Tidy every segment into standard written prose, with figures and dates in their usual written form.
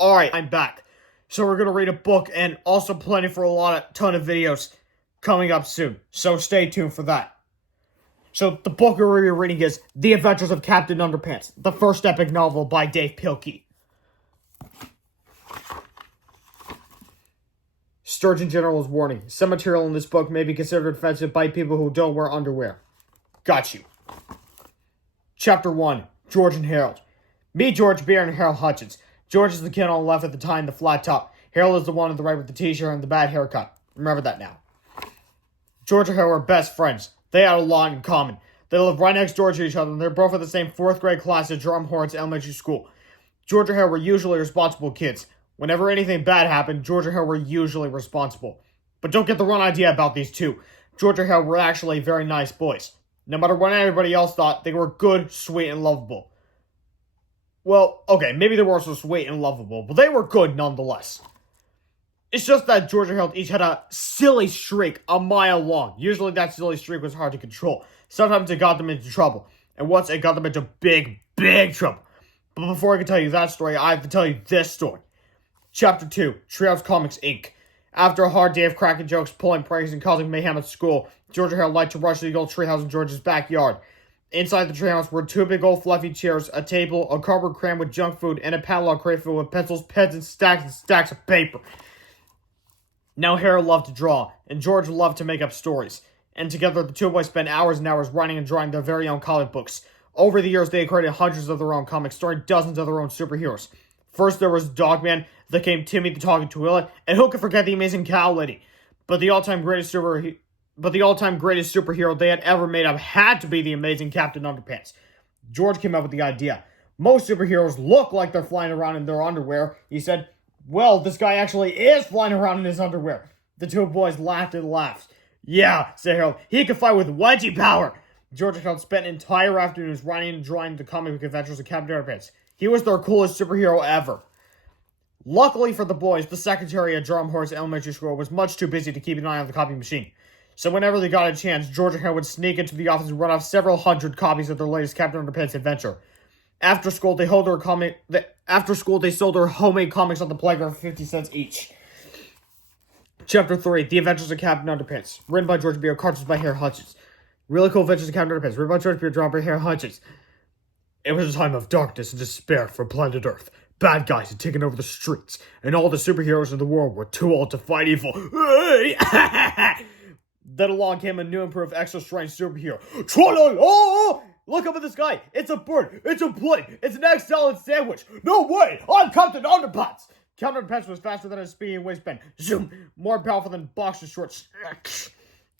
Alright, I'm back. So we're gonna read a book and also planning for a ton of videos coming up soon. So stay tuned for that. So the book we're reading is The Adventures of Captain Underpants, the first epic novel by Dav Pilkey. Surgeon General's warning. Some material in this book may be considered offensive by people who don't wear underwear. Got you. Chapter 1. George and Harold. Meet George Beer and Harold Hutchins. George is the kid on the left at the time, the flat top. Harold is the one on the right with the t-shirt and the bad haircut. Remember that now. George and Harold were best friends. They had a lot in common. They lived right next door to each other, and they're both in the same 4th grade class at Drumhorns Elementary School. George and Harold were usually responsible kids. Whenever anything bad happened, George and Harold were usually responsible. But don't get the wrong idea about these two. George and Harold were actually very nice boys. No matter what anybody else thought, they were good, sweet, and lovable. Well, okay, maybe they weren't so sweet and lovable, but they were good nonetheless. It's just that George and Harold each had a silly streak a mile long. Usually that silly streak was hard to control. Sometimes it got them into trouble. And once it got them into big, big trouble. But before I can tell you that story, I have to tell you this story. Chapter 2, Treehouse Comix, Inc. After a hard day of cracking jokes, pulling pranks, and causing mayhem at school, George and Harold liked to rush to the old treehouse in George's backyard. Inside the treehouse were 2 big old fluffy chairs, a table, a cupboard crammed with junk food, and a padlock crate filled with pencils, pens, and stacks of paper. Now Harold loved to draw, and George loved to make up stories. And together the two boys spent hours and hours writing and drawing their very own comic books. Over the years, they had created hundreds of their own comics, starring dozens of their own superheroes. First there was Dogman, then came Timmy the Talking Toilet, and who could forget the Amazing Cow Lady? But the all-time greatest superhero they had ever made up had to be the amazing Captain Underpants. George came up with the idea. Most superheroes look like they're flying around in their underwear. He said, well, this guy actually is flying around in his underwear. The two boys laughed and laughed. Yeah, said Harold, he could fly with wedgie power. George and Harold spent entire afternoons writing and drawing the comic book adventures of Captain Underpants. He was their coolest superhero ever. Luckily for the boys, the secretary at Drumhorns Elementary School was much too busy to keep an eye on the copy machine. So whenever they got a chance, George and Harold would sneak into the office and run off several hundred copies of their latest Captain Underpants adventure. After school, they sold their homemade comics on the playground for 50 cents each. Chapter 3, The Adventures of Captain Underpants. Written by George Beer, cartoons by Harold Hutchins. Really Cool Adventures of Captain Underpants. Written by George Beer, drawn by Harold Hutchins. It was a time of darkness and despair for planet Earth. Bad guys had taken over the streets, and all the superheroes in the world were too old to fight evil. Then along came a new improved extra strength superhero. Tra-la-la! Look up at the sky. It's a bird. It's a plane. It's an egg salad sandwich. No way! I'm Captain Underpants! Captain Underpants was faster than a speeding waistband. Zoom! More powerful than boxer shorts.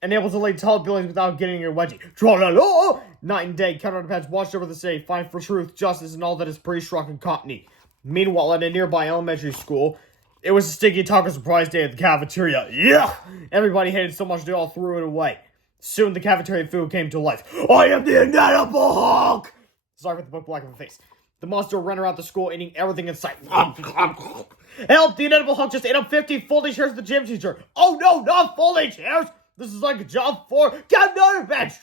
And able to lay tall buildings without getting a wedgie. Tra-la-la! Night and day, Captain Underpants watched over the city, fighting for truth, justice, and all that is pre-shrunken company. Meanwhile, at a nearby elementary school, it was a Sticky Taco Surprise Day at the cafeteria. Yeah! Everybody hated it so much they all threw it away. Soon the cafeteria food came to life. I am the Inedible Hulk! Sorry for the book black in the face. The monster ran around the school eating everything in sight. Help! The Inedible Hulk just ate up 50 folding chairs of the gym teacher. Oh no, not folding chairs! This is like a job for Captain Underpants!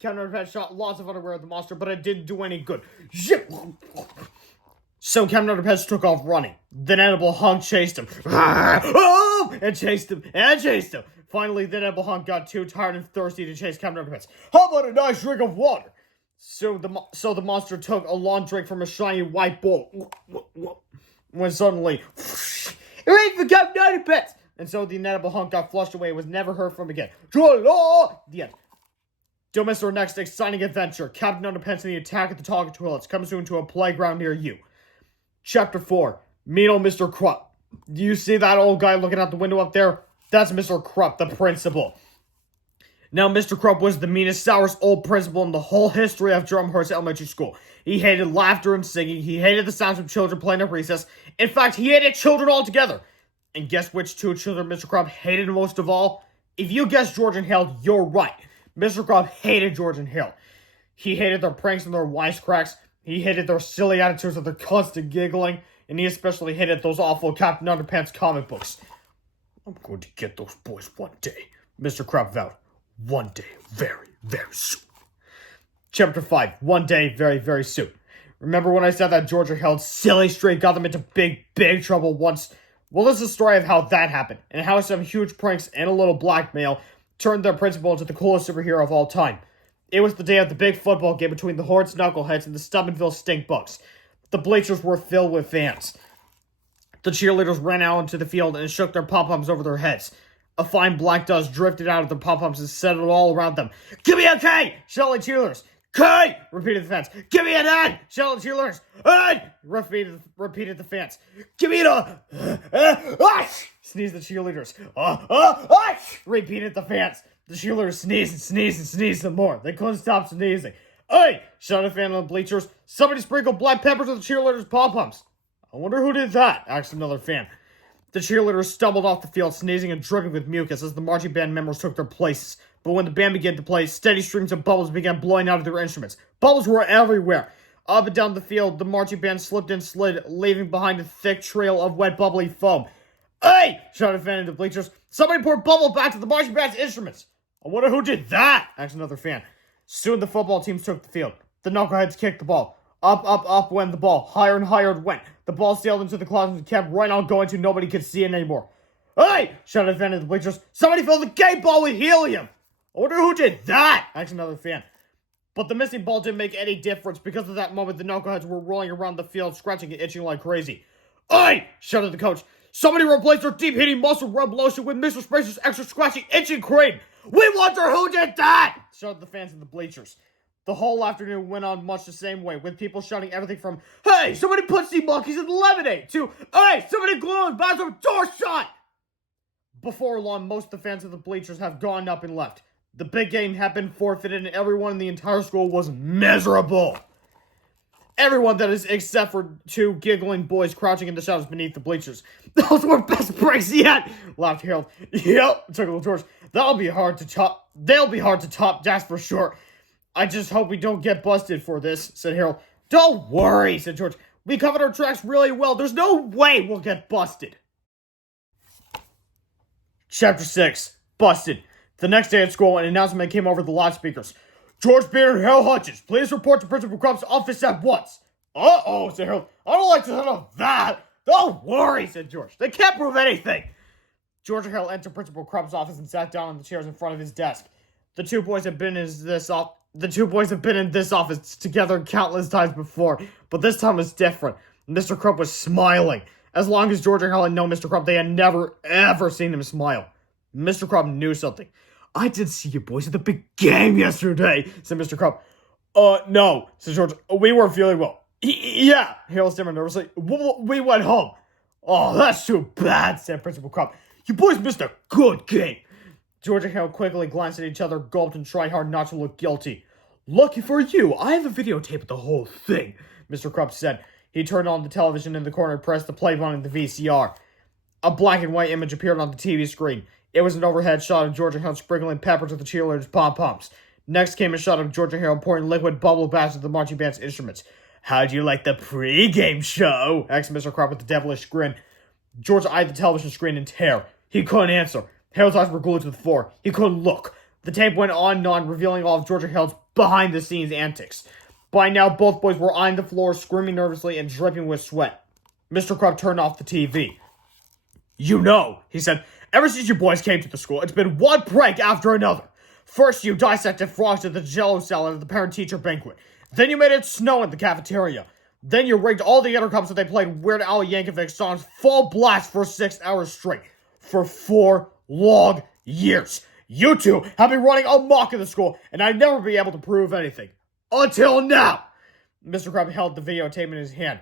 Captain Underpants shot lots of underwear at the monster, but it didn't do any good. So Captain Underpants took off running. The Inedible Hunk chased him. And chased him. Finally, the Inedible Hunk got too tired and thirsty to chase Captain Underpants. How about a nice drink of water? So the monster took a long drink from a shiny white bowl. When suddenly, ready for Captain Underpants! And so the Inedible Hunk got flushed away and was never heard from again. The end. Don't miss our next exciting adventure. Captain Underpants and the Attack at the Talking Toilets comes soon to a playground near you. Chapter 4, Mean Old Mr. Krupp. Do you see that old guy looking out the window up there? That's Mr. Krupp, the principal. Now, Mr. Krupp was the meanest, sourest old principal in the whole history of Drumhorns Elementary School. He hated laughter and singing. He hated the sounds of children playing at recess. In fact, he hated children altogether. And guess which two children Mr. Krupp hated most of all? If you guessed George and Harold, you're right. Mr. Krupp hated George and Harold. He hated their pranks and their wisecracks. He hated their silly attitudes and their constant giggling. And he especially hated those awful Captain Underpants comic books. I'm going to get those boys one day, Mr. Krupp vowed. One day, very, very soon. Chapter 5, One Day, Very, Very Soon. Remember when I said that Georgia Herald's silly streak got them into big trouble once? Well, this is a story of how that happened, and how some huge pranks and a little blackmail turned their principal into the coolest superhero of all time. It was the day of the big football game between the Hordes Knuckleheads and the Stubbornville Stinkbugs. The bleachers were filled with fans. The cheerleaders ran out into the field and shook their pom-poms over their heads. A fine black dust drifted out of their pom-poms and settled all around them. "Give me a K!" shouted the cheerleaders. "K!" repeated the fans. "Give me an N!" shouted the cheerleaders. "N!" repeated the fans. "Give me an sneezed the cheerleaders. Repeated the fans. The cheerleaders sneezed and sneezed and sneezed some more. They couldn't stop sneezing. "Hey!" shouted a fan on the bleachers. "Somebody sprinkled black pepper to the cheerleaders' pom-poms." "I wonder who did that?" asked another fan. The cheerleaders stumbled off the field, sneezing and dripping with mucus as the marching band members took their places. But when the band began to play, steady streams of bubbles began blowing out of their instruments. Bubbles were everywhere. Up and down the field, the marching band slipped and slid, leaving behind a thick trail of wet, bubbly foam. "Hey!" shouted a fan in the bleachers. "Somebody pour bubble back to the marching band's instruments." "I wonder who did that?" asked another fan. Soon the football teams took the field. The knuckleheads kicked the ball. Up went the ball. Higher and higher it went. The ball sailed into the clouds and kept right on going till nobody could see it anymore. "Hey!" shouted a fan in the bleachers. "Somebody filled the game ball with helium." "I wonder who did that?" asked another fan. But the missing ball didn't make any difference because at that moment the knuckleheads were rolling around the field, scratching and itching like crazy. "Hey!" shouted the coach. "Somebody replaced their deep-heating muscle rub lotion with Mr. Spacer's extra scratching itching cream." "We wonder who did that!" shouted the fans in the bleachers. The whole afternoon went on much the same way, with people shouting everything from, "Hey, somebody put sea monkeys in the lemonade," to, "Hey, somebody glue the bathroom door shut!" Before long, most of the fans of the bleachers have gone up and left. The big game had been forfeited and everyone in the entire school was miserable. Everyone, that is, except for two giggling boys crouching in the shadows beneath the bleachers. "Those were best breaks yet," laughed Harold. "Yep," chuckled George. "They'll be hard to top, that's for sure. I just hope we don't get busted for this," said Harold. "Don't worry," said George. "We covered our tracks really well. There's no way we'll get busted." Chapter 6. Busted. The next day at school, an announcement came over the loudspeakers. "George Beard and Harold Hutchins, please report to Principal Krupp's office at once." "Uh-oh," said Harold. "I don't like to hear that." "Don't worry," said George. "They can't prove anything." George and Harold entered Principal Krupp's office and sat down on the chairs in front of his desk. The two boys had been in this office together countless times before, but this time was different. Mr. Krupp was smiling. As long as George and Harold had known Mr. Krupp, they had never, ever seen him smile. Mr. Krupp knew something. "I did see you boys at the big game yesterday," said Mr. Krupp. No," said George. "We weren't feeling well." Yeah," Harold stammered nervously. "We went home." "Oh, that's too bad," said Principal Krupp. "You boys missed a good game." George and Harold quickly glanced at each other, gulped, and tried hard not to look guilty. "Lucky for you, I have a videotape of the whole thing," Mr. Krupp said. He turned on the television in the corner and pressed the play button on the VCR. A black and white image appeared on the TV screen. It was an overhead shot of George and Harold sprinkling pepper to the cheerleaders' pom-poms. Next came a shot of George and Harold pouring liquid bubble baths into the marching band's instruments. "How'd you like the pre-game show?" asked Mr. Krupp with a devilish grin. George eyed the television screen in terror. He couldn't answer. Harold's eyes were glued to the floor. He couldn't look. The tape went on and on, revealing all of George and Harold's behind-the-scenes antics. By now, both boys were eyeing the floor, screaming nervously and dripping with sweat. Mr. Krupp turned off the TV. "You know," he said, "ever since you boys came to the school, it's been one prank after another. First, you dissected frogs at the Jell-O salad at the parent-teacher banquet. Then you made it snow in the cafeteria. Then you rigged all the intercoms so they played Weird Al Yankovic songs full blast for 6 hours straight. For 4 long years. You two have been running amok in the school, and I'd never be able to prove anything. Until now." Mr. Krupp held the videotape in his hand.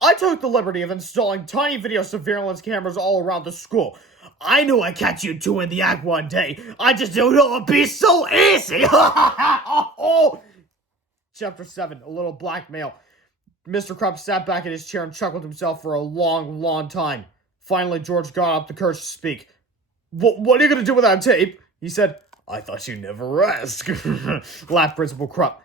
"I took the liberty of installing tiny video surveillance cameras all around the school. I knew I'd catch you two in the act one day. I just knew it would be so easy." Chapter 7. A little blackmail. Mr. Krupp sat back in his chair and chuckled to himself for a long, long time. Finally, George got up the courage to speak. What are you going to do with that tape?" he said. "I thought you'd never ask," laughed Principal Krupp.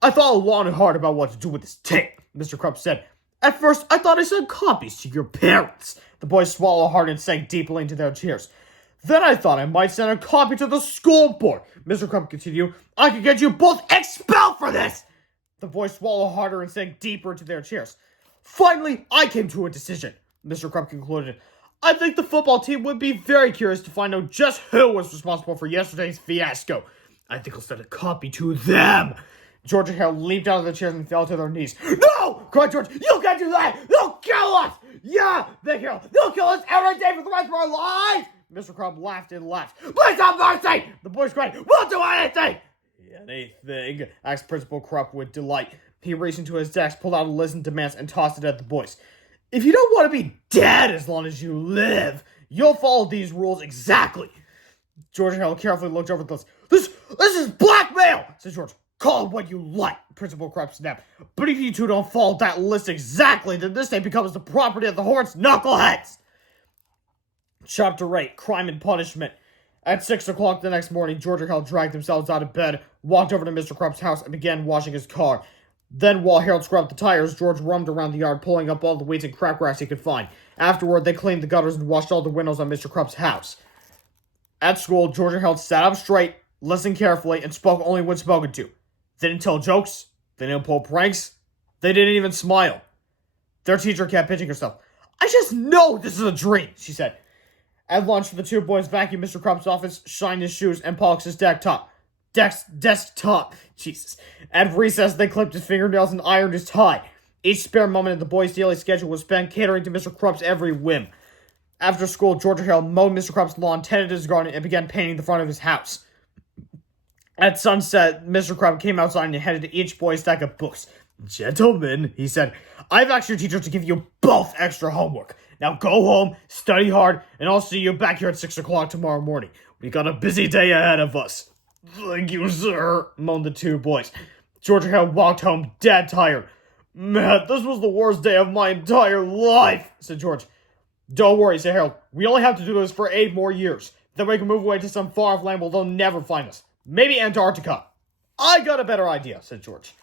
"I thought long and hard about what to do with this tape," Mr. Krupp said. "At first, I thought I sent copies to your parents." The boys swallowed hard and sank deeply into their chairs. "Then I thought I might send a copy to the school board," Mr. Krupp continued. "I could get you both expelled for this." The boys swallowed harder and sank deeper into their chairs. Finally, I came to a decision, Mr. Krupp concluded. I think the football team would be very curious to find out just who was responsible for yesterday's fiasco. I think I'll send a copy to them. George and Harold leaped out of their chairs and fell to their knees. No! Cried George. You can't do that! They'll kill us! Yeah, they kill. They'll kill us every day for the rest of our lives! Mr. Krupp laughed and laughed. Please have mercy! The boys cried. We'll do anything! Anything? Asked Principal Krupp with delight. He reached into his desk, pulled out a list of demands, and tossed it at the boys. If you don't want to be dead as long as you live, you'll follow these rules exactly. George and Harold carefully looked over the list. This is blackmail, said George. Call it what you like, Principal Krupp snapped. But if you two don't follow that list exactly, then this day becomes the property of the Hornets knuckleheads. Chapter 8, Crime and Punishment. At 6 o'clock the next morning, George and Harold dragged themselves out of bed, walked over to Mr. Krupp's house, and began washing his car. Then, while Harold scrubbed the tires, George roamed around the yard, pulling up all the weeds and crabgrass he could find. Afterward, they cleaned the gutters and washed all the windows on Mr. Krupp's house. At school, George and Harold sat up straight, listened carefully, and spoke only when spoken to. They didn't tell jokes. They didn't pull pranks. They didn't even smile. Their teacher kept pinching herself. I just know this is a dream, she said. At lunch, the two boys vacuumed Mr. Krupp's office, shined his shoes, and polished his desktop. Jesus. At recess, they clipped his fingernails and ironed his tie. Each spare moment in the boys' daily schedule was spent catering to Mr. Krupp's every whim. After school, George and Harold mowed Mr. Krupp's lawn, tended his garden, and began painting the front of his house. At sunset, Mr. Krupp came outside and handed to each boy a stack of books. Gentlemen, he said, I've asked your teacher to give you both extra homework. Now go home, study hard, and I'll see you back here at 6 o'clock tomorrow morning. We got a busy day ahead of us. Thank you, sir, moaned the two boys. George and Harold walked home dead tired. Man, this was the worst day of my entire life, said George. Don't worry, said Harold. We only have to do this for 8 more years. Then we can move away to some far-off land where they'll never find us. Maybe Antarctica. I got a better idea, said George.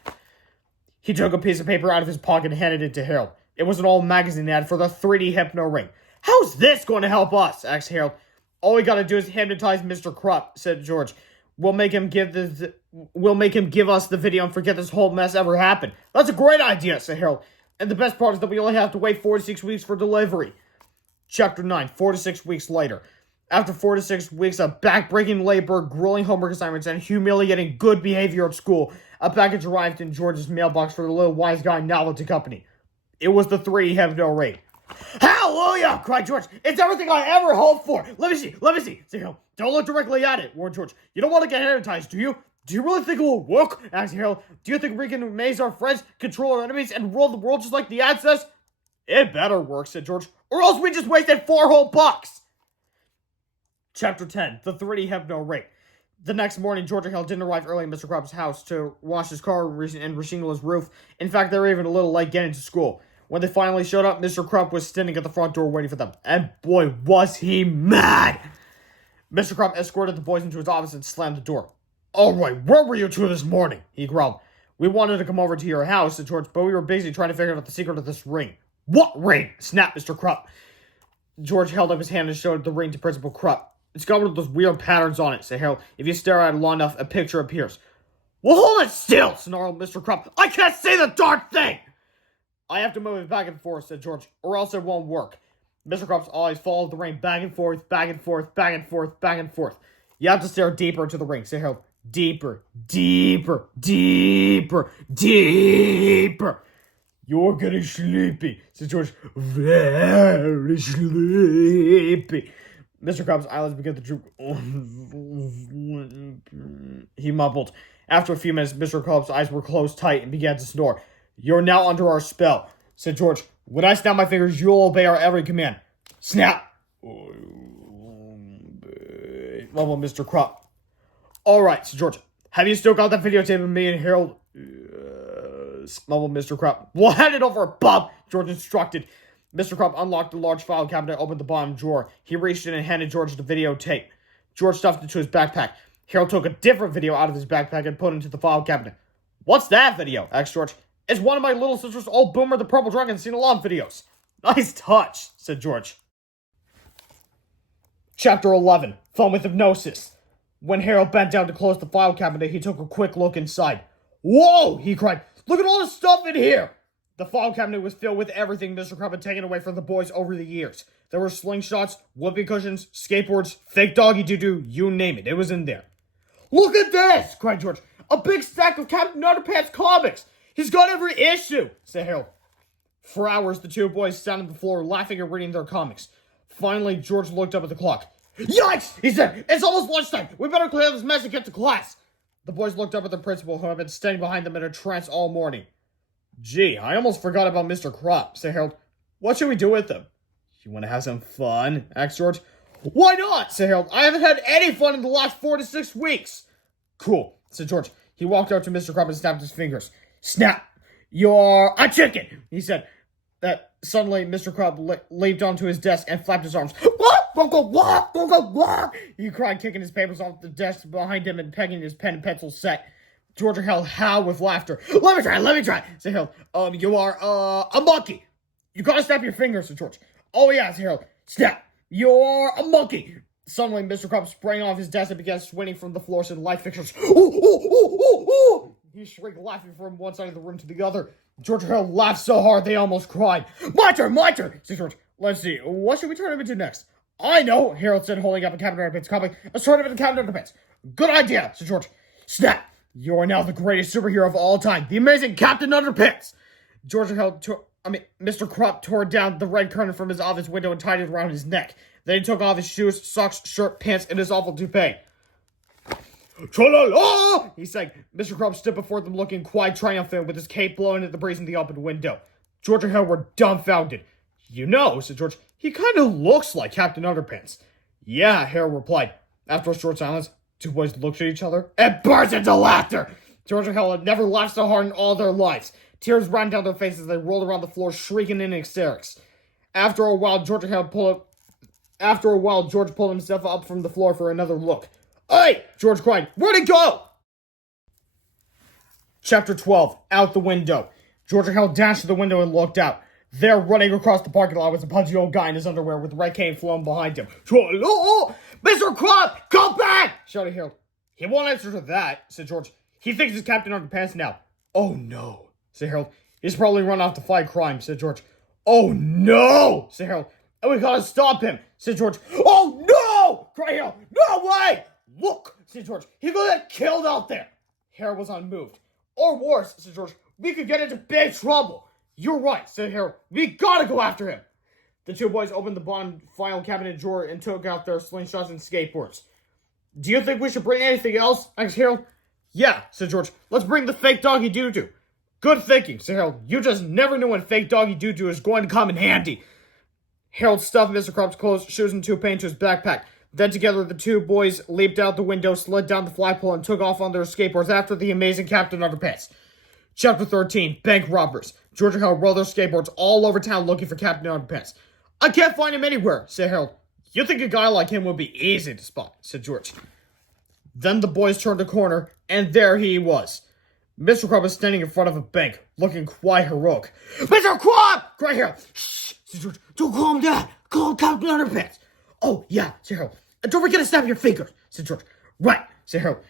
He took a piece of paper out of his pocket and handed it to Harold. It was an old magazine ad for the 3D Hypno ring. How's this going to help us? Asked Harold. All we gotta do is hypnotize Mr. Krupp, said George. We'll make him give us the video and forget this whole mess ever happened. That's a great idea, said Harold. And the best part is that we only have to wait 4 to 6 weeks for delivery. Chapter 9, 4 to 6 weeks later. After 4 to 6 weeks of back-breaking labor, grueling homework assignments, and humiliating good behavior at school, a package arrived in George's mailbox for the Little Wise Guy Novelty Company. It was the 3 Hypno ring. Hallelujah! Cried George. It's everything I ever hoped for. Let me see. Say, Harold, don't look directly at it, warned George. You don't want to get hypnotized, do you? Do you really think it will work? Asked Harold. Do you think we can amaze our friends, control our enemies, and rule the world just like the ad says? It better work, said George, or else we just wasted 4 whole bucks. Chapter 10, the 3D Hypno ring. The next morning, George and Harold didn't arrive early at Mr. Krupp's house to wash his car and reshingle his roof. In fact, they were even a little late getting to school. When they finally showed up, Mr. Krupp was standing at the front door waiting for them. And boy, was he mad! Mr. Krupp escorted the boys into his office and slammed the door. Alright, where were you two this morning? He growled. We wanted to come over to your house, said George, but we were busy trying to figure out the secret of this ring. What ring? Snapped Mr. Krupp. George held up his hand and showed the ring to Principal Krupp. It's got one of those weird patterns on it, said Harold. If you stare at it long enough, a picture appears. Well, hold it still, snarled Mr. Krupp. I can't see the darn thing! I have to move it back and forth, said George, or else it won't work. Mr. Krupp's eyes followed the ring back and forth, back and forth, back and forth, back and forth. You have to stare deeper into the ring, said Harold. Deeper, deeper, deeper, deeper. You're getting sleepy, said George. Very sleepy. Mr. Krupp's eyelids began to droop. He mumbled. After a few minutes, Mr. Krupp's eyes were closed tight and began to snore. You're now under our spell, said George. When I snap my fingers, you'll obey our every command. Snap! Mumbled Mr. Krupp. Alright, said George. Have you still got that videotape of me and Harold? Yes, mumbled Mr. Krupp. We'll hand it over, Bob, George instructed. Mr. Krupp unlocked the large file cabinet and opened the bottom drawer. He reached in and handed George the videotape. George stuffed it into his backpack. Harold took a different video out of his backpack and put it into the file cabinet. What's that video? Asked George. It's one of my little sister's old Boomer the Purple Dragon sing-along videos. Nice touch, said George. Chapter 11, Fun with Hypnosis. When Harold bent down to close the file cabinet, he took a quick look inside. Whoa, he cried. Look at all the stuff in here! The file cabinet was filled with everything Mr. Krupp had taken away from the boys over the years. There were slingshots, whoopee cushions, skateboards, fake doggy doo-doo, you name it. It was in there. Look at this! Cried George. A big stack of Captain Underpants comics! He's got every issue! Said Harold. For hours, the two boys sat on the floor laughing and reading their comics. Finally, George looked up at the clock. Yikes! He said, it's almost lunchtime! We better clear this mess and get to class! The boys looked up at the principal, who had been standing behind them in a trance all morning. Gee, I almost forgot about Mr. Krupp, said Harold. What should we do with him? You want to have some fun? Asked George. Why not? Said Harold. I haven't had any fun in the last 4 to 6 weeks. Cool, said George. He walked out to Mr. Krupp and snapped his fingers. Snap! You're a chicken, he said. That suddenly Mr. Krupp leaped onto his desk and flapped his arms. He cried, kicking his papers off the desk behind him and pegging his pen and pencil set. George howled with laughter. Let me try, said Harold. You are, a monkey. You gotta snap your fingers, said George. Oh, yeah, said Harold. Snap. You're a monkey. Suddenly, Mr. Krupp sprang off his desk and began swinging from the floor to the light fixtures. Ooh. He shrieked, laughing from one side of the room to the other. George and Harold laughed so hard they almost cried. My turn, said George. Let's see, what should we turn him into next? I know, Harold said, holding up a Captain Underpants comic. Let's turn him into Captain Underpants. Good idea, said George. Snap! You are now the greatest superhero of all time, the amazing Captain Underpants! George and Harold Mr. Krupp tore down the red curtain from his office window and tied it around his neck. Then he took off his shoes, socks, shirt, pants, and his awful toupee. Tra-la-la! He sang. Mr. Krupp stood before them looking quite triumphant with his cape blowing at the breeze in the open window. George and Harold were dumbfounded. You know, said George, he kind of looks like Captain Underpants. Yeah, Harold replied. After a short silence, two boys looked at each other and burst into laughter. George and Harold had never laughed so hard in all their lives. Tears ran down their faces as they rolled around the floor, shrieking in hysterics. After a while, George pulled himself up from the floor for another look. Hey! George cried. Where'd he go? Chapter 12. Out the window. George and Harold dashed to the window and looked out. There, running across the parking lot, was a pudgy old guy in his underwear with a red cane flowing behind him. Mr. Krupp, come back! Shouted Harold. He won't answer to that, said George. He thinks he's Captain Underpants now. Oh, no, said Harold. He's probably run off to fight crime, said George. Oh, no, said Harold. And we gotta stop him, said George. Oh, no, cried Harold. No way! Look, said George. He's gonna get killed out there. Harold was unmoved. Or worse, said George. We could get into big trouble. You're right, said Harold. We gotta go after him. The two boys opened the bottom file cabinet drawer and took out their slingshots and skateboards. Do you think we should bring anything else? Asked Harold. Yeah, said George. Let's bring the fake doggy doo-doo. Good thinking, said Harold. You just never know when fake doggy doo-doo is going to come in handy. Harold stuffed Mr. Krupp's clothes, shoes, and toupee into his backpack. Then together the two boys leaped out the window, slid down the flagpole, and took off on their skateboards after the amazing Captain Underpants. Chapter 13. Bank Robbers. George and Harold rode their skateboards all over town looking for Captain Underpants. I can't find him anywhere, said Harold. You think a guy like him would be easy to spot, said George. Then the boys turned a corner, and there he was. Mr. Krupp was standing in front of a bank, looking quite heroic. Mr. Krupp! Cried Harold. Shh, said George. Don't call him that. Call him Captain Underpants. Oh, yeah, said Harold. And don't forget to snap your fingers, said George. Right, said Harold.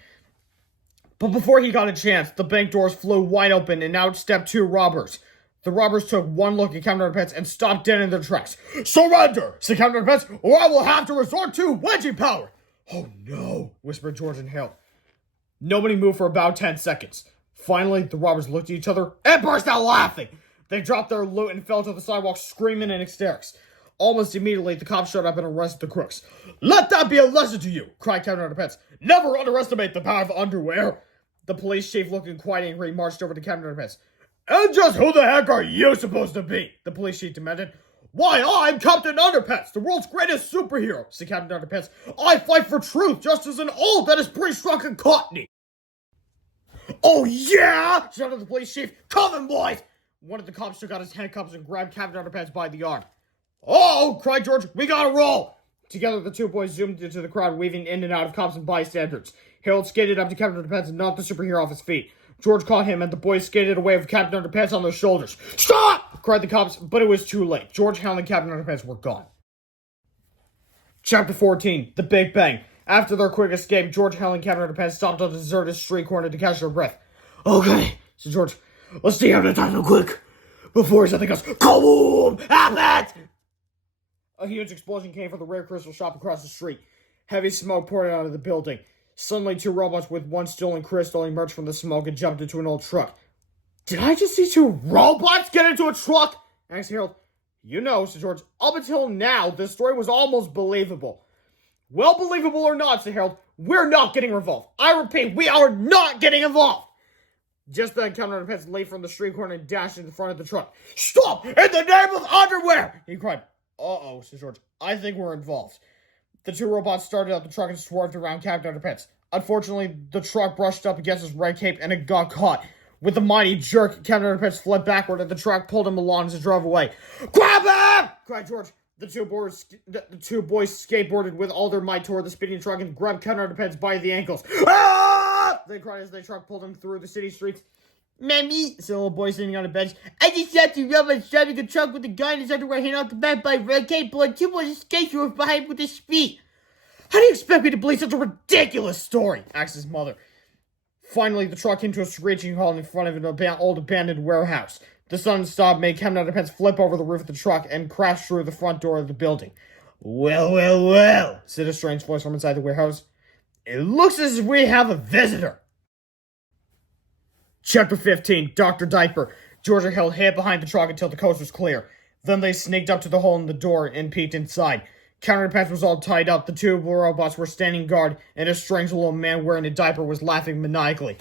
But before he got a chance, the bank doors flew wide open and out stepped two robbers. The robbers took one look at Captain Underpants and stopped dead in their tracks. Surrender, said Captain Underpants, or I will have to resort to wedgie power. Oh, no, whispered George and Harold. Nobody moved for about 10 seconds. Finally, the robbers looked at each other and burst out laughing. They dropped their loot and fell to the sidewalk screaming in hysterics. Almost immediately, the cops showed up and arrested the crooks. Let that be a lesson to you, cried Captain Underpants. Never underestimate the power of underwear. The police chief, looking quite angry, marched over to Captain Underpants. And just who the heck are you supposed to be? The police chief demanded. Why, I'm Captain Underpants, the world's greatest superhero, said Captain Underpants. I fight for truth, justice, and all that is pretty strong and cottony. Oh, yeah, shouted the police chief. Come in, boys. One of the cops took out his handcuffs and grabbed Captain Underpants by the arm. Oh, cried George, we gotta roll. Together, the two boys zoomed into the crowd, weaving in and out of cops and bystanders. Harold skated up to Captain Underpants and knocked the superhero off his feet. George caught him, and the boys skated away with Captain Underpants on their shoulders. Stop! Cried the cops, but it was too late. George, Harold, and Captain Underpants were gone. Chapter 14. The Big Bang. After their quick escape, George, Harold, and Captain Underpants stopped on a deserted street corner to catch their breath. Okay, said George. Let's see how the time quick before something goes kaboom! Happen! A huge explosion came from the rare crystal shop across the street. Heavy smoke poured out of the building. Suddenly, two robots with one stolen crystal emerged from the smoke and jumped into an old truck. Did I just see two robots get into a truck? Asked Harold. You know, said George, up until now, this story was almost believable. Well, believable or not, said Harold, we're not getting involved. I repeat, we are not getting involved. Just then, Captain Underpants leaped from the street corner and dashed into the front of the truck. Stop! In the name of underwear! He cried. Uh-oh, said George. I think we're involved. The two robots started up the truck and swerved around Captain Underpants. Unfortunately, the truck brushed up against his red cape and it got caught. With a mighty jerk, Captain Underpants fled backward and the truck pulled him along as it drove away. Grab him! Cried George. The two boys skateboarded with all their might toward the speeding truck and grabbed Captain Underpants by the ankles. Ah! They cried as the truck pulled them through the city streets. Mammy, said a little boy sitting on a bench. I just saw two robots driving a truck with a gun in his underwear hanging off the back by a red cable and two boys escaped from behind with a speed. How do you expect me to believe such a ridiculous story? Asked his mother. Finally, the truck came to a screeching halt in front of an old abandoned warehouse. The sudden stop made Captain Underpants flip over the roof of the truck and crash through the front door of the building. Well, said a strange voice from inside the warehouse. It looks as if we have a visitor. Chapter 15, Dr. Diaper. George and Harold hid behind the truck until the coast was clear. Then they sneaked up to the hole in the door and peeked inside. Captain Underpants was all tied up, the two robots were standing guard, and a strange little man wearing a diaper was laughing maniacally.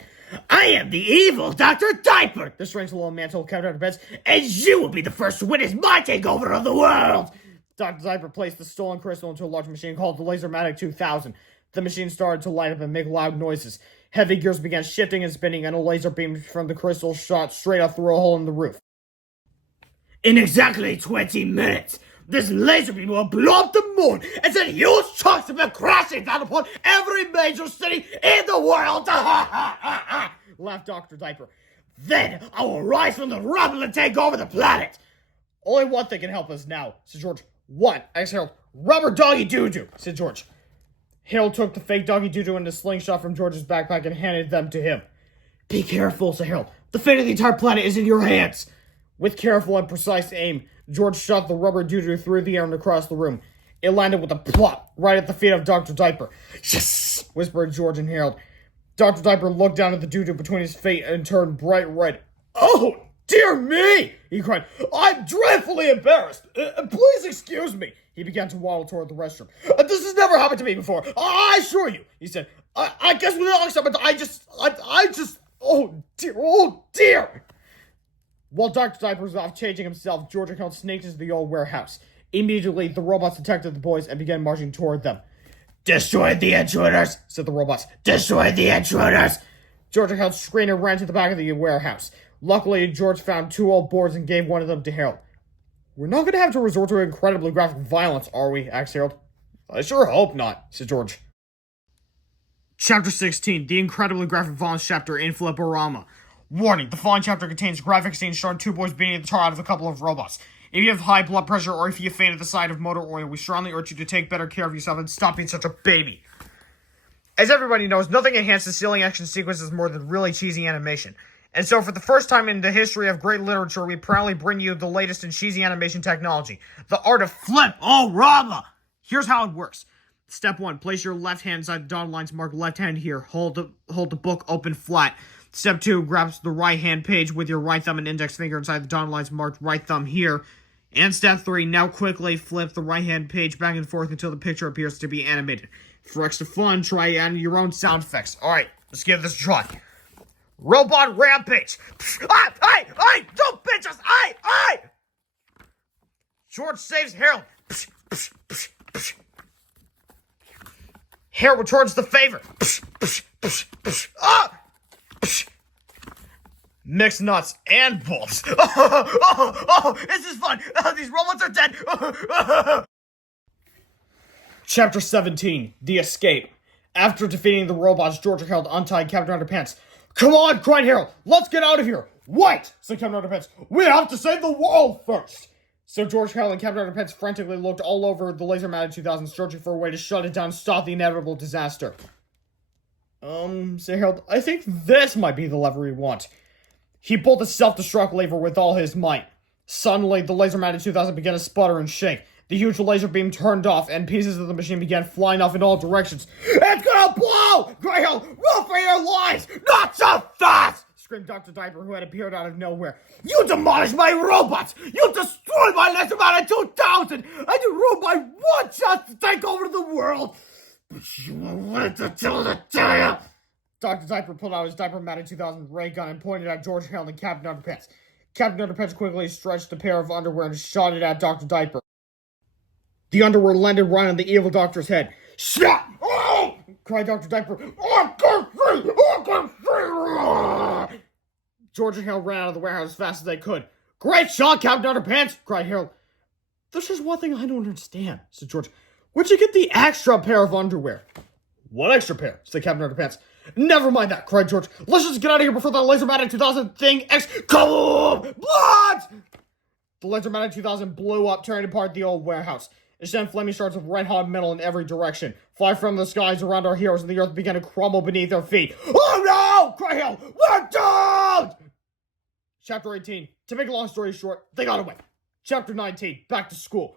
I am the evil Dr. Diaper, the strange little man told Captain Underpants, and you will be the first to witness my takeover of the world. Dr. Diaper placed the stolen crystal into a large machine called the Lasermatic 2000. The machine started to light up and make loud noises. Heavy gears began shifting and spinning, and a laser beam from the crystal shot straight up through a hole in the roof. In exactly 20 minutes, this laser beam will blow up the moon and send huge chunks of it crashing down upon every major city in the world. Laughed Dr. Diaper. Then I will rise from the rubble and take over the planet. Only one thing can help us now, said George. What? Asked Harold. Rubber doggy doo-doo, said George. Harold took the fake doggy doo-doo and a slingshot from George's backpack and handed them to him. Be careful, said Harold. The fate of the entire planet is in your hands. With careful and precise aim, George shot the rubber doo-doo through the air and across the room. It landed with a plop right at the feet of Dr. Diaper. Yes! Whispered George and Harold. Dr. Diaper looked down at the doo-doo between his feet and turned bright red. Oh, dear me! He cried. I'm dreadfully embarrassed. Please excuse me. He began to waddle toward the restroom. This has never happened to me before. I assure you, he said. I guess with the next time, but I just, oh dear. While Dr. Diaper was off changing himself, George and Harold sneaked into the old warehouse. Immediately, the robots detected the boys and began marching toward them. Destroy the intruders, said the robots. Destroy the intruders. George and Harold screamed and ran to the back of the warehouse. Luckily, George found two old boards and gave one of them to Harold. We're not going to have to resort to incredibly graphic violence, are we? Asked Harold. I sure hope not, said George. Chapter 16, the incredibly graphic violence chapter in Flip-O-Rama. Warning, the following chapter contains graphic scenes showing two boys beating the tar out of a couple of robots. If you have high blood pressure or if you faint at the sight of motor oil, we strongly urge you to take better care of yourself and stop being such a baby. As everybody knows, nothing enhances silly action sequences more than really cheesy animation. And so for the first time in the history of great literature, we proudly bring you the latest in cheesy animation technology, the art of Flip-O-Rama. Here's how it works. Step 1, place your left hand inside the dotted lines marked left hand here. Hold the book open flat. Step 2, grasp the right hand page with your right thumb and index finger inside the dotted lines marked right thumb here. And step 3, now quickly flip the right hand page back and forth until the picture appears to be animated. For extra fun, try adding your own sound effects. Alright, let's give this a try. Robot rampage! Hey! Don't bitch us! Hey! George saves Harold. Harold returns the favor. Mixed nuts and bolts. This is fun. These robots are dead. Chapter 17, The Escape. After defeating the robots, George and Harold untied Captain Underpants. Come on, cried Harold. Let's get out of here. Wait, said Captain Underpants. We have to save the world first. So George, Harold, and Captain Underpants frantically looked all over the Lasermatic 2000, searching for a way to shut it down and stop the inevitable disaster. Said Harold, I think this might be the lever we want. He pulled the self-destruct lever with all his might. Suddenly, the laser-mounted 2000 began to sputter and shake. The huge laser beam turned off, and pieces of the machine began flying off in all directions. "It's gonna blow! Greyhill, run for your lives! Not so fast!" screamed Dr. Diaper, who had appeared out of nowhere. "You demolished my robots! You destroyed my laser-mounted 2000! And you ruined my one chance to take over the world! But you wanted to tell the tale!" Dr. Diaper pulled out his diaper-mounted 2000 ray gun and pointed at George Hale and Captain Underpants. Captain Underpants quickly stretched a pair of underwear and shot it at Dr. Diaper. The underwear landed right on the evil doctor's head. "Snap! Oh!" cried Dr. Diaper. "I can see! I can see!" George and Harold ran out of the warehouse as fast as they could. "Great shot, Captain Underpants!" cried Harold. "There's just one thing I don't understand," said George. "Where'd you get the extra pair of underwear?" "What extra pair?" said Captain Underpants. "Never mind that," cried George. "Let's just get out of here before that laser-mounted 2000 thing Blood! The laser-mounted 2000 blew up, tearing apart the old warehouse. It sent flaming shards of red-hot metal in every direction. Fly from the skies around our heroes, and the earth began to crumble beneath their feet. "Oh no!" cried Hale. "We're doomed!" Chapter 18. To make a long story short, they got away. Chapter 19. Back to school.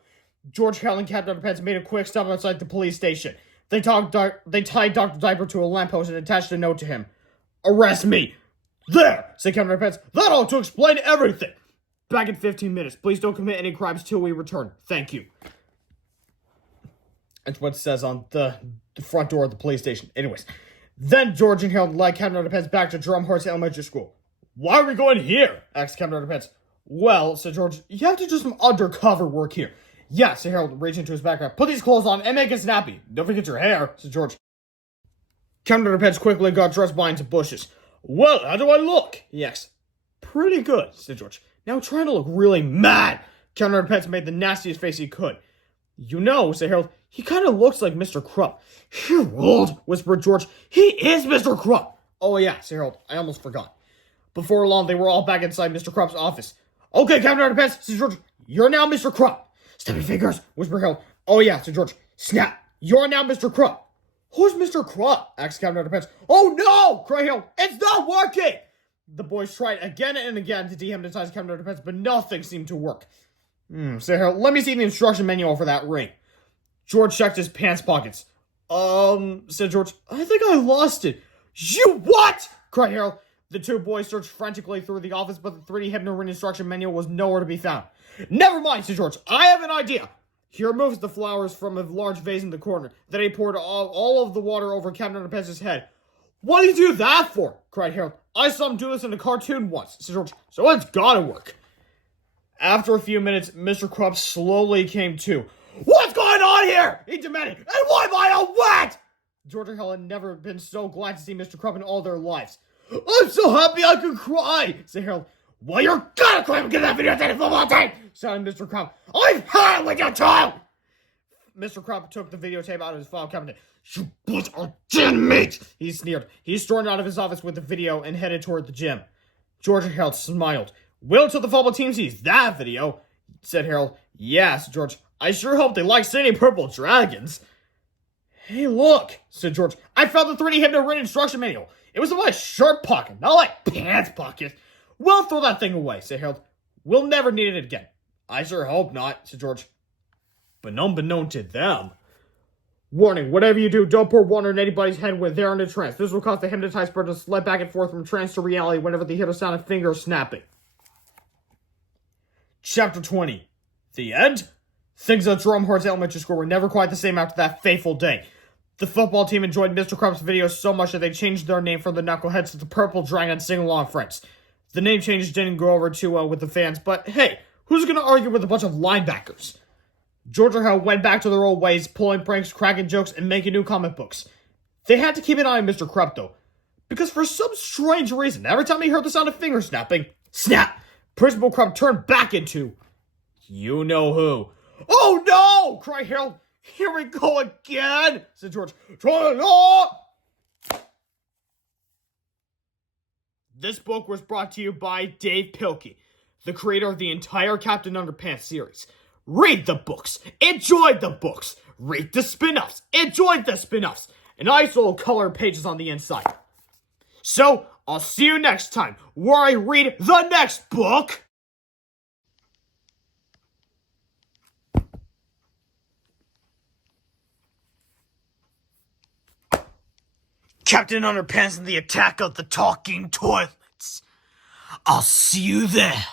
George, Hale, and Captain Underpants made a quick stop outside the police station. They tied Dr. Diaper to a lamppost and attached a note to him. "Arrest me!" "There!" said Captain Underpants. "That ought to explain everything!" "Back in 15 minutes. Please don't commit any crimes till we return. Thank you." That's what it says on the front door of the police station. Anyways, then George and Harold led Captain Underpants back to Drumhorse Elementary School. "Why are we going here?" asked Captain Underpants. "Well," said George, "you have to do some undercover work here." "Yeah," said Harold, reaching into his backpack. "Put these clothes on and make it snappy. Don't forget your hair," said George. Captain Underpants quickly got dressed behind some bushes. "Well, how do I look?" he asked. "Pretty good," said George. "Now try to look really mad." Captain Underpants made the nastiest face he could. "You know," said Harold, "he kind of looks like Mr. Krupp." "Harold," whispered George, "he is Mr. Krupp." "Oh yeah," said Harold, "I almost forgot." Before long, they were all back inside Mr. Krupp's office. "Okay, Captain Underpants," said George, "you're now Mr. Krupp." "Snap your fingers," whispered Harold. "Oh yeah," said George. "Snap, you're now Mr. Krupp." "Who's Mr. Krupp?" asked Captain Underpants. "Oh no!" cried Harold. "It's not working!" The boys tried again and again to dehypnotize Captain Underpants, but nothing seemed to work. Said Harold, "Let me see the instruction manual for that ring." George checked his pants pockets. Said George, "I think I lost it." "You what?" cried Harold. The two boys searched frantically through the office, but the 3D Hypno ring instruction manual was nowhere to be found. "Never mind," said George. "I have an idea." He removed the flowers from a large vase in the corner. Then he poured all of the water over Captain Underpants' head. "What do you do that for?" cried Harold. "I saw him do this in a cartoon once," said George. "So it's gotta work." After a few minutes, Mr. Krupp slowly came to. "What's going on here?" he demanded. "And why am I all wet?" George and Hale had never been so glad to see Mr. Krupp in all their lives. "I'm so happy I could cry," said Harold. "Well, you're gonna cry and get that video at football team," shouted Mr. Krupp. "I've had it with your child." Mr. Krupp took the videotape out of his file cabinet. "You boys are gin meat," he sneered. He stormed out of his office with the video and headed toward the gym. George and Harold smiled. "Wait till the football team sees that video," said Harold. "Yes, George. I sure hope they like seeing purple dragons." "Hey, look," said George. "I found the 3D Hypno ring instruction manual. It was in my shirt pocket, not my pants pocket." "Well, throw that thing away," said Harold. "We'll never need it again." "I sure hope not," said George. But unbeknown to them. Warning, whatever you do, don't pour water in anybody's head when they're in a trance. This will cause the hypnotized person to slip back and forth from trance to reality whenever they hear the sound of fingers snapping. Chapter 20. The end? Things at Drumhorse Elementary School were never quite the same after that fateful day. The football team enjoyed Mr. Krupp's videos so much that they changed their name from the Knuckleheads to the Purple Dragon Sing-Along Friends. The name change didn't go over too well with the fans, but hey, who's gonna argue with a bunch of linebackers? George and Hal went back to their old ways, pulling pranks, cracking jokes, and making new comic books. They had to keep an eye on Mr. Krupp, though, because for some strange reason, every time he heard the sound of finger snapping, snap, Principal Krupp turned back into you know who. "Oh no!" cried Harold. "Here we go again," said George. This book was brought to you by Dav Pilkey, the creator of the entire Captain Underpants series. Read the books, enjoy the books, read the spin-offs, enjoy the spin-offs, and nice little colored pages on the inside. So, I'll see you next time, where I read the next book! Captain Underpants and the Attack of the Talking Toilets. I'll see you there.